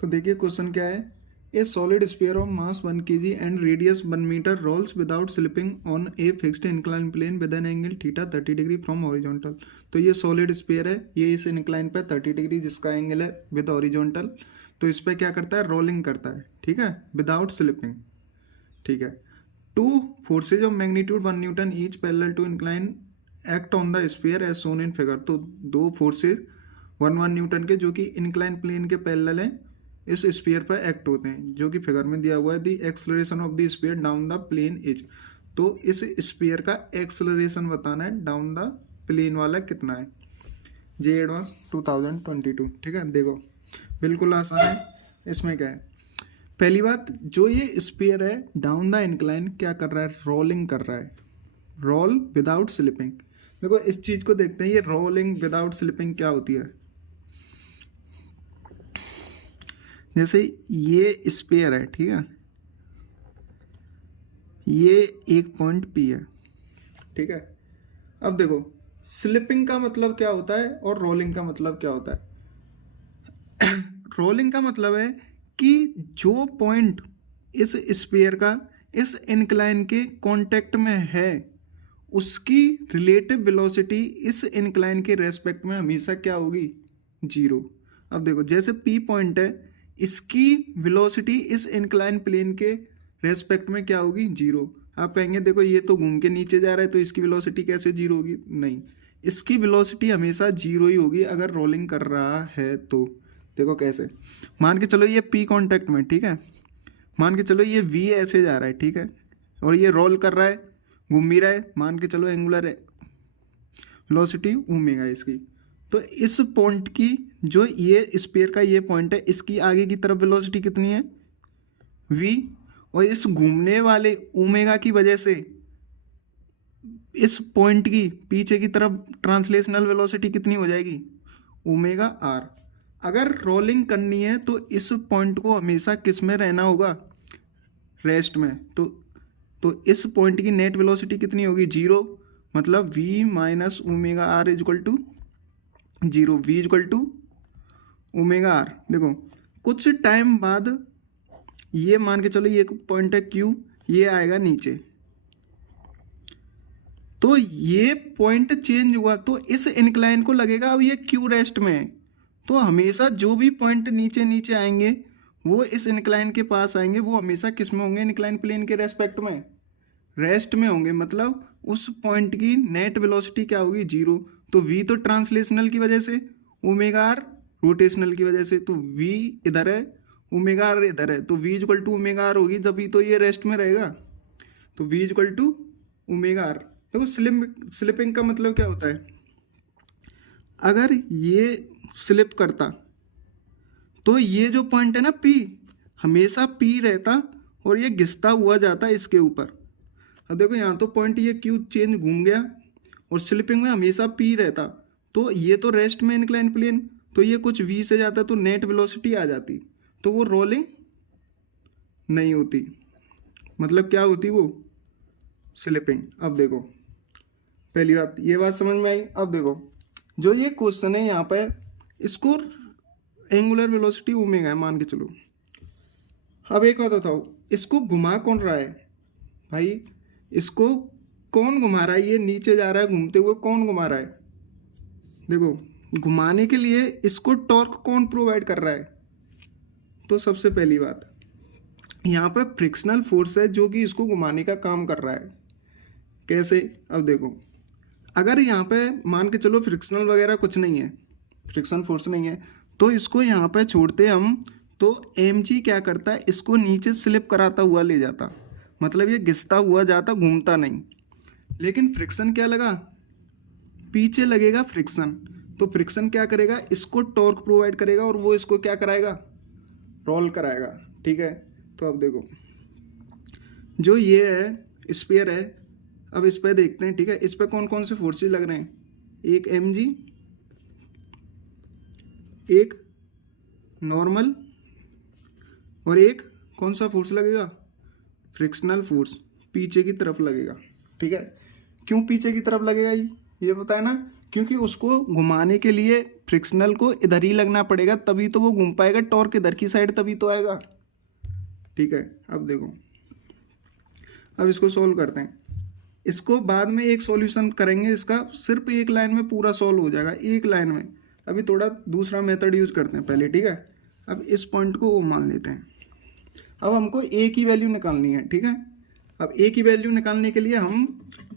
तो देखिए क्वेश्चन क्या है, ए solid sphere of mass 1 kg and radius 1 metre roles without slipping on a fixed incline plane with an angle theta 30 degree from horizontal. तो ये solid sphere है, ये इस इंक्लाइन पे 30 डिग्री जिसका एंगल है विद हॉरिजॉन्टल, तो इस पर क्या करता है, रोलिंग करता है, ठीक है, विदाउट स्लिपिंग, ठीक है। Two forces of magnitude 1 Newton each parallel to incline act on the sphere as Son in figure. तो दो फोर्सेज 1 न्यूटन के जो कि इंक्लाइन प्लेन के पैरेलल हैं इस स्फीयर पर एक्ट होते हैं, जो कि फिगर में दिया हुआ है। The acceleration of the sphere down the plane is, तो इस स्फीयर का एक्सेलरेशन बताना है डाउन द प्लेन वाला कितना है। जे एडवांस 2022, ठीक है। देखो बिल्कुल आसान है। इसमें क्या है, पहली बात, जो ये स्फीयर है डाउन द इंक्लाइन क्या कर रहा है, रोलिंग कर रहा है, रोल विदाउट स्लिपिंग। देखो इस चीज़ को देखते हैं, ये रोलिंग विदाउट स्लिपिंग क्या होती है। जैसे ये स्फीयर है, ठीक है, ये एक पॉइंट पी है, ठीक है। अब देखो स्लिपिंग का मतलब क्या होता है और रोलिंग का मतलब क्या होता है। रोलिंग का मतलब है कि जो पॉइंट इस स्फीयर का इस इंक्लाइन के कांटेक्ट में है उसकी रिलेटिव वेलोसिटी इस इंक्लाइन के रेस्पेक्ट में हमेशा क्या होगी, जीरो। अब देखो जैसे पी पॉइंट है, इसकी वेलोसिटी इस इंक्लाइन प्लेन के रेस्पेक्ट में क्या होगी, जीरो। आप कहेंगे देखो ये तो घूम के नीचे जा रहा है तो इसकी वेलोसिटी कैसे जीरो होगी, नहीं, इसकी वेलोसिटी हमेशा जीरो ही होगी अगर रोलिंग कर रहा है तो। देखो कैसे, मान के चलो ये पी कांटेक्ट में, ठीक है, मान के चलो ये वी ऐसे जा रहा है, ठीक है, और ये रोल कर रहा है, घूम भी रहा है, मान के चलो एंगुलर वेलोसिटी ओमेगा इसकी। तो इस पॉइंट की, जो ये स्फीयर का ये पॉइंट है, इसकी आगे की तरफ वेलोसिटी कितनी है, v, और इस घूमने वाले ओमेगा की वजह से इस पॉइंट की पीछे की तरफ ट्रांसलेशनल वेलोसिटी कितनी हो जाएगी, ओमेगा आर। अगर रोलिंग करनी है तो इस पॉइंट को हमेशा किस में रहना होगा, रेस्ट में। तो इस पॉइंट की नेट वेलोसिटी कितनी होगी, जीरो, मतलब v minus omega are equal to zero, v equal to omega are. देखो कुछ टाइम बाद ये मान के चलो ये पॉइंट है q, ये आएगा नीचे, तो ये पॉइंट चेंज हुआ तो इस इंक्लाइन को लगेगा अब ये q रेस्ट में है। तो हमेशा जो भी पॉइंट नीचे नीचे आएंगे वो इस इंक्लाइन के पास आएंगे, वो हमेशा किस में होंगे, इंक्लाइन प्लेन के रेस्पेक्ट में, रेस्ट में होंगे, मतलब उस पॉइंट की नेट वेलोसिटी क्या होगी, जीरो। तो v तो ट्रांसलेशनल की वजह से, ओमेगा आर रोटेशनल की वजह से, तो v इधर है, ओमेगा आर इधर है, तो v equal to omega are होगी, तभी तो ये रेस्ट में रहेगा, तो v equal to omega are. देखो स्लिपिंग का मतलब क्या होता है, अगर ये स्लिप करता तो ये जो पॉइंट है ना p, हमेशा p रहता और ये घिसता हुआ जाता इसके ऊपर। अब देखो यहाँ तो पॉइंट ये q चेंज घूम गया और स्लिपिंग में हमेशा p रहता, तो ये तो रेस्ट में इंक्लाइन प्लेन, तो ये कुछ v से जाता तो नेट वेलोसिटी आ जाती, तो वो रोलिंग नहीं होती, मतलब क्या होती, वो स्लिपिंग। अब देखो पहली बात ये बात समझ में आई। अब देखो जो ये क्वेश्चन है यहाँ पे, इसको एंगुलर वेलोसिटी ओमेगा है मान के चलो। अब एक बात बताओ, इसको घुमा कौन रहा है भाई, इसको कौन घुमा रहा है, ये नीचे जा रहा है घूमते हुए, कौन घुमा रहा है। देखो घुमाने के लिए इसको टॉर्क कौन प्रोवाइड कर रहा है, तो सबसे पहली बात यहाँ पर फ्रिक्शनल फोर्स है जो कि इसको घुमाने का काम कर रहा है। कैसे, अब देखो अगर यहाँ पे मान के चलो फ्रिक्शनल वगैरह कुछ नहीं है, फ्रिक्शन फोर्स नहीं है, तो इसको यहाँ पे छोड़ते हम, तो mg क्या करता है, इसको नीचे स्लिप कराता हुआ ले जाता, मतलब ये घिसता हुआ जाता, घूमता नहीं। लेकिन फ्रिक्शन क्या लगा, पीछे लगेगा फ्रिक्शन, तो फ्रिक्शन क्या करेगा, इसको टॉर्क प्रोवाइड करेगा और वो इसको क्या कराएगा, रोल कराएगा, ठीक है। तो अब देखो जो ये है स्फीयर है, अब इस पर देखते हैं, ठीक है, इस पर कौन कौन से फोर्सेस लग रहे हैं, एक mg, एक नॉर्मल, और एक कौन सा फोर्स लगेगा, फ्रिक्शनल फोर्स, पीछे की तरफ लगेगा, ठीक है। क्यों पीछे की तरफ लगेगा ये पता है ना, क्योंकि उसको घुमाने के लिए फ्रिक्शनल को इधर ही लगना पड़ेगा, तभी तो वो घूम पाएगा, टॉर्क इधर की साइड तभी तो आएगा। ठीक है, अब देखो, अब इसको सोल्व करते हैं। इसको बाद में एक सॉल्यूशन करेंगे, इसका सिर्फ एक लाइन में पूरा सॉल्व हो जाएगा, एक लाइन में। अभी थोड़ा दूसरा मेथड यूज़ करते हैं पहले। ठीक है, अब इस पॉइंट को वो मान लेते हैं। अब हमको ए की वैल्यू निकालनी है। ठीक है, अब ए की वैल्यू निकालने के लिए हम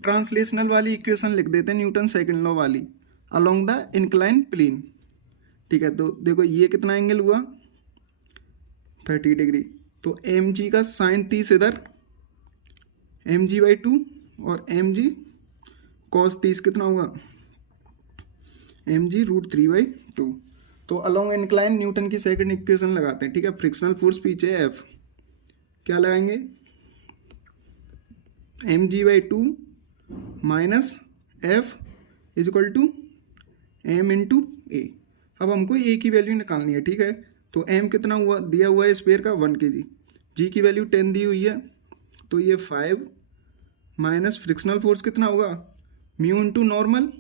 ट्रांसलेशनल वाली इक्वेशन लिख देते हैं, न्यूटन सेकंड लॉ वाली, अलोंग द इंक्लाइन प्लेन। ठीक है, तो देखो ये कितना एंगल हुआ, 30 डिग्री। तो एम जी का साइन 30 इधर, एम जी बाई 2, और एम जी कॉस 30 कितना हुआ, एम जी रूट 3/2। तो अलोंग इंक्लाइन न्यूटन की सेकंड इक्वेशन लगाते हैं। ठीक है, फ्रिक्शनल फोर्स पीछे एफ, क्या लगाएंगे, M G by 2 minus F is equal to M into A. अब हमको ए की वैल्यू निकालनी है। ठीक है, तो एम कितना हुआ, दिया हुआ है स्पेयर का 1 kg, जी की वैल्यू 10 दी हुई है, तो ये 5 माइनस फ्रिक्शनल फोर्स कितना होगा, म्यू इंटू नॉर्मल।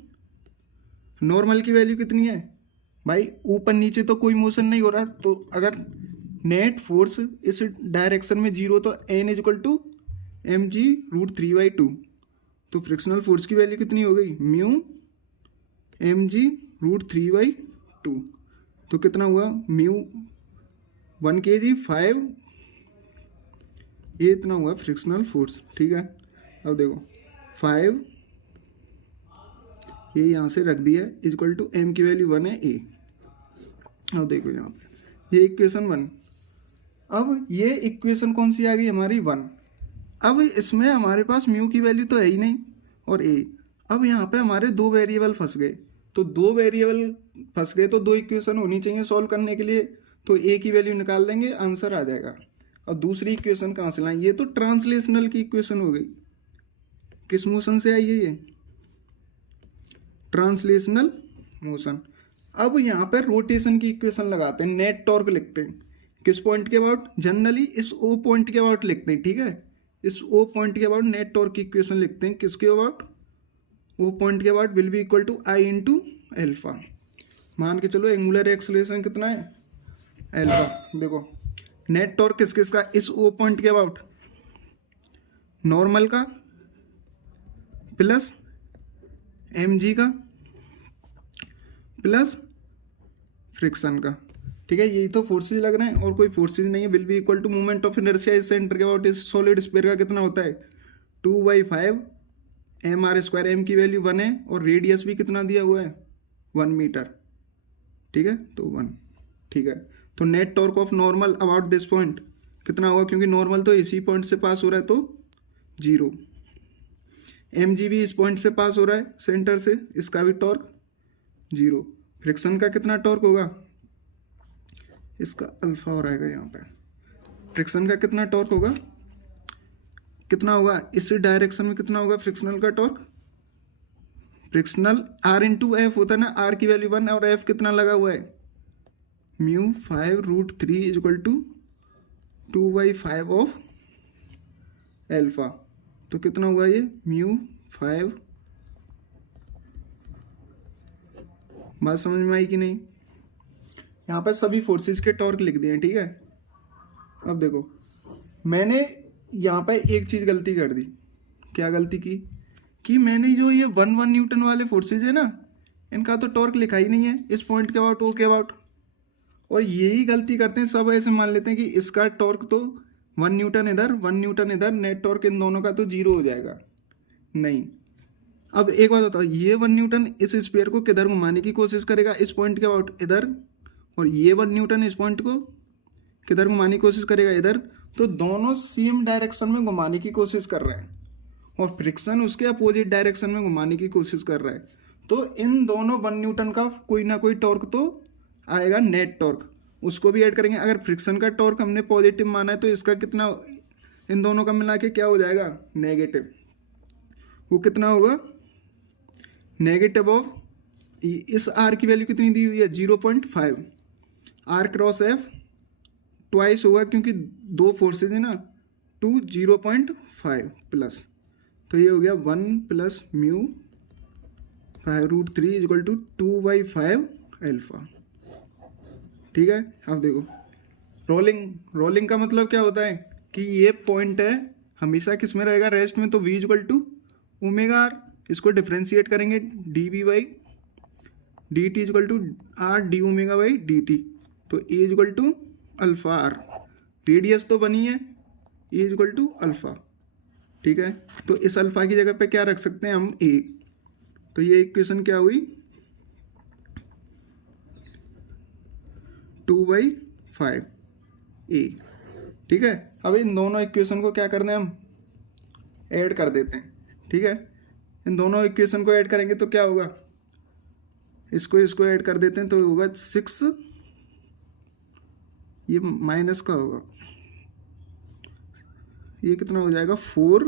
नॉर्मल की वैल्यू कितनी है भाई, ऊपर नीचे तो कोई मोशन नहीं हो रहा, तो अगर नेट फोर्स इस डायरेक्शन में 0 तो N is equal to M G root 3/2। तो फ्रिक्शनल फोर्स की वैल्यू कितनी हो गई, म्यू एम जी रूट 3/2। तो कितना हुआ, म्यू 1 kg 5, ये इतना हुआ फ्रिक्शनल फोर्स। ठीक है, अब देखो 5 ये यहाँ से रख दिया, इज इक्वल टू एम की वैल्यू 1 है ए। अब देखो यहाँ पे ये इक्वेशन 1। अब ये इक्वेशन कौन सी आ गई हमारी, 1। अब इसमें हमारे पास म्यू की वैल्यू तो है ही नहीं और ए। अब यहाँ पे हमारे दो वेरिएबल फंस गए, तो दो वेरिएबल फंस गए तो दो इक्वेशन होनी चाहिए सॉल्व करने के लिए। तो ए की वैल्यू निकाल देंगे, आंसर आ जाएगा। और दूसरी इक्वेशन कहाँ से लाएं, ये तो ट्रांसलेशनल की इक्वेशन हो गई। किस मोशन से आई है ये, ट्रांसलेशनल मोशन। अब यहाँ पर रोटेशन की इक्वेशन लगाते हैं, नेट टॉर्क लिखते हैं। किस पॉइंट के अबाउट, जनरली इस ओ पॉइंट के अबाउट लिखते हैं। ठीक है, इस ओ पॉइंट के अबाउट नेट टॉर्क की इक्वेशन लिखते हैं। किसके अबाउट, ओ पॉइंट के about will be equal to I into alpha. मान के चलो एंगुलर एक्सेलरेशन कितना है, एल्फा। देखो नेट टॉर्क किस किस का, इस ओ पॉइंट के अबाउट नॉर्मल का प्लस एम जी का प्लस फ्रिक्शन का। ठीक है, यही तो फोर्सेज लग रहे हैं और कोई फोर्सेज नहीं है। Will be equal to movement of inertia इस सेंटर के अबाउट इस सॉलिड स्फीयर का कितना होता है, 2/5 mr²। एम की वैल्यू 1 है और रेडियस भी कितना दिया हुआ है, 1 मीटर। ठीक है, तो 1। ठीक है, तो net torque of normal about this point कितना होगा, क्योंकि नॉर्मल तो इसी पॉइंट से पास हो रहा है तो 0। एम जी भी इस पॉइंट से पास हो रहा है सेंटर से, इसका भी टॉर्क 0। फ्रिक्शन का कितना टॉर्क होगा, इसका अल्फा हो रहेगा यहाँ पे। फ्रिक्शन का कितना टॉर्क होगा, कितना होगा, इस डायरेक्शन में कितना होगा फ्रिक्शनल का torque, frictional are into F होता है ना, आर की वैल्यू 1 और एफ कितना लगा हुआ है, mu 5√3 is equal to 2/5 of alpha. तो कितना हुआ ये, म्यू 5। बात समझ में आई कि नहीं, यहाँ पर सभी फोर्सेस के टॉर्क लिख दिए। ठीक है, अब देखो मैंने यहाँ पर एक चीज़ गलती कर दी। क्या गलती की, कि मैंने जो ये 1 न्यूटन वाले फोर्सेज है ना, इनका तो टॉर्क लिखा ही नहीं है इस पॉइंट के अबाउट, ओ के अबाउट। और यही गलती करते हैं सब, ऐसे मान लेते हैं कि इसका टॉर्क तो 1 न्यूटन इधर 1 न्यूटन इधर, नेट टॉर्क इन दोनों का तो 0 हो जाएगा। नहीं, अब एक बात बताओ, ये 1 न्यूटन इस स्फीयर को किधर घुमाने की कोशिश करेगा, इस पॉइंट के अबाउट इधर, और ये 1 न्यूटन इस पॉइंट को किधर घुमाने की कोशिश करेगा, इधर। तो दोनों सेम डायरेक्शन में घुमाने की कोशिश कर रहे हैं और फ्रिक्शन उसके अपोजिट डायरेक्शन में घुमाने की कोशिश कर रहा है। तो इन दोनों 1 न्यूटन का कोई ना कोई टॉर्क तो आएगा, नेट टॉर्क, उसको भी ऐड करेंगे। अगर फ्रिक्शन का टॉर्क हमने पॉजिटिव माना है तो इसका कितना, इन दोनों का मिला के क्या हो जाएगा, नेगेटिव। वो कितना होगा, नेगेटिव ऑफ, इस आर की वैल्यू कितनी दी हुई है, 0.5। आर क्रॉस एफ ट्वाइस होगा क्योंकि दो फोर्सेज है ना, 2 0.5 प्लस, तो ये हो गया 1 plus mu 5√3 is equal to 2/5 alpha. ठीक है, अब देखो रोलिंग का मतलब क्या होता है कि ये पॉइंट है हमेशा किस में रहेगा, रेस्ट में, तो v equal to omega R. इसको डिफ्रेंशिएट करेंगे D V by D T equal to R D omega by D T, तो A equal to alpha R. Radius तो बनी है, ए इक्वल टू अल्फा। ठीक है, तो इस अल्फा की जगह पे क्या रख सकते हैं हम, ए। तो ये इक्वेशन क्या हुई, 2/5 ए। ठीक है, अब इन दोनों इक्वेशन को क्या करना है, हम ऐड कर देते हैं। ठीक है, इन दोनों इक्वेशन को ऐड करेंगे तो क्या होगा, इसको ऐड कर देते हैं तो होगा 6, ये माइनस का होगा, ये कितना हो जाएगा 4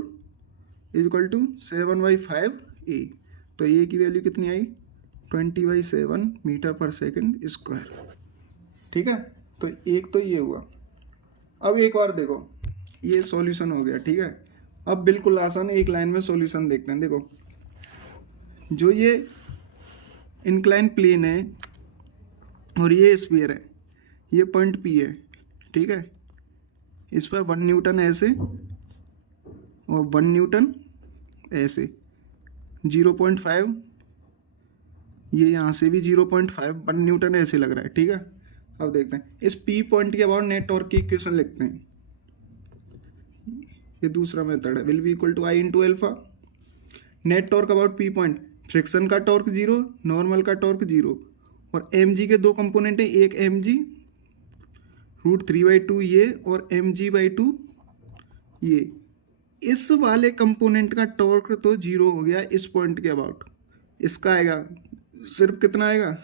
इक्वल टू 7/5 ए। तो ए की वैल्यू कितनी आई, 20/7 मीटर पर सेकंड स्क्वायर। ठीक है, तो एक तो ये हुआ। अब एक बार देखो, ये सॉल्यूशन हो गया। ठीक है, अब बिल्कुल आसान एक लाइन में सॉल्यूशन देखते हैं। देखो, जो ये इंक्लाइन प्लेन है और ये स्फीयर है, ये पॉइंट पी है। ठीक है, इस पर 1 न्यूटन ऐसे और 1 न्यूटन ऐसे, 0.5, ये यहाँ से भी 0.5, 1 न्यूटन ऐसे लग रहा है। ठीक है, अब देखते हैं इस पी पॉइंट के अबाउट नेट टॉर्क की इक्वेशन लिखते हैं। ये दूसरा मेथड है, will be equal to I into alpha. Net torque about P point, friction का टॉर्क 0, नॉर्मल का टॉर्क 0, और एम जी के दो कंपोनेंट है, एक एम जी √3/2 ये और एम जी बाई 2 ये। इस वाले कंपोनेंट का टॉर्क तो 0 हो गया इस पॉइंट के अबाउट, इसका आएगा सिर्फ कितना आएगा,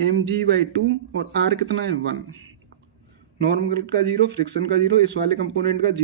mg/2, और r कितना है 1। नॉर्मल का 0, फ्रिक्शन का 0, इस वाले कंपोनेंट का 0।